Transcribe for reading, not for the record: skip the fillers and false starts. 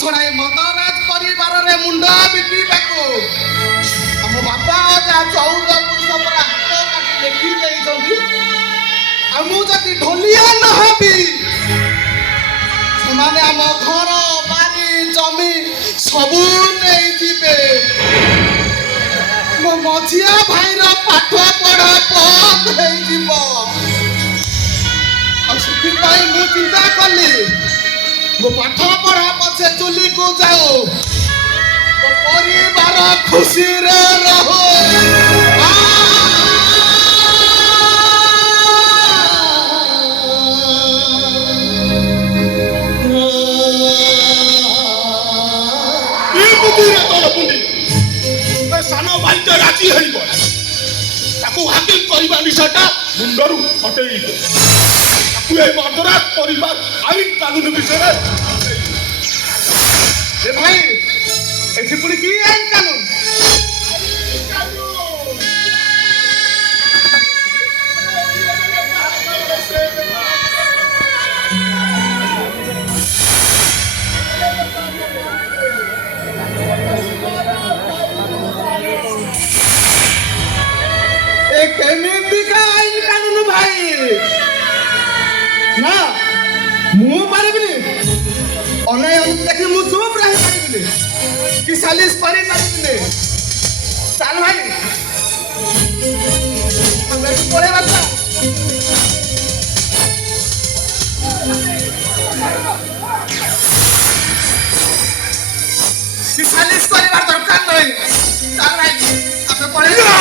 ଛଡ଼ା ମଦରାଜ ପରିବାରରେ ମୁଣ୍ଡ ବିକିବାକୁ ଆମ ବାପା ଅଜା 14 ପୁରୁଷ ପରା ହାତ କାଟି ଲେଖି ଦେଇଛନ୍ତି। ଆଉ ମୁଁ ଯଦି ଢୋଲିଆ ନ ହେବି ସେମାନେ ଆମ ଘର ବାରି ଜମି ସବୁ ନେଇଯିବେ। ମୋ ମଝିଆ ଭାଇର ପାଠ ପଢା ବନ୍ଦ ହେଇଯିବ। ଆଉ ସେଥିପାଇଁ ମୁଁ ଚିନ୍ତା କଲି ମୋ ପାଠ ପଢା ପଛେ ଚୁଲିକୁ ଯାଉ, ମୋ ପରିବାର ଖୁସିରେ ରହୁ। ସାନ ଭାଇଟେ ରାଜି ହେଇବ, ତାକୁ ହାକିମ କରିବା ନିଶାଟା ମୁଣ୍ଡରୁ ହଟେଇ ତାକୁ ଏଇ ମଦରାଜ ପରିବାର ଆଇନ କାନୁନ ବିଷୟରେ ଭାଇ ଏଠି ପୁଣି କି ଆଇନ କାନୁନ? କେମିତିକା ଆଇନ କାନୁନ ଭାଇ? ନା ମୁଁ ପାରିବିନି, ଅନାଇ ଦେଖି ମୁଁ ଚୁପ୍ ରହିପାରିବିନି କି ସାଲିସ କରିପାରିବିନି। ଚାଲ ଭାଇ ଆମେ ପଳେଇବା। କି ସାଲିସ କରିବା ଦରକାର ନାହିଁ। ଚାଲ ଭାଇ ଆମେ ପଳେଇବା।